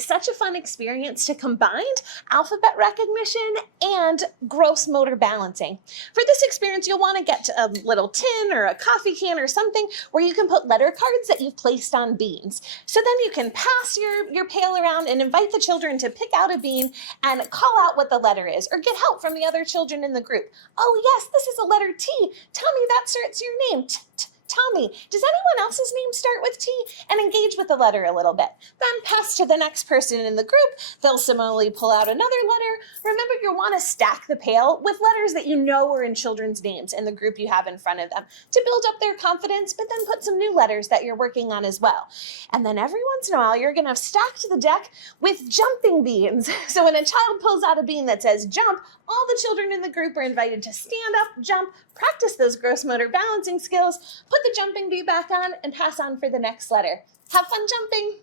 is such a fun experience to combine alphabet recognition and gross motor balancing. For this experience, you'll want to get a little tin or a coffee can or something where you can put letter cards that you've placed on beans. So then you can pass your pail around and invite the children to pick out a bean and call out what the letter is, or get help from the other children in the group. Oh yes, this is a letter T. Tommy, that starts your name. Tommy. Does anyone else's name start with T? And engage with the letter a little bit. Then pass to the next person in the group. They'll similarly pull out another letter. Remember, you'll want to stack the pail with letters that you know are in children's names in the group you have in front of them to build up their confidence, but then put some new letters that you're working on as well. And then every once in a while, you're going to stack the deck with jumping beans. So when a child pulls out a bean that says jump, all the children in the group are invited to stand up, jump, practice those gross motor balancing skills, put the jumping bee back on, and pass on for the next letter. Have fun jumping!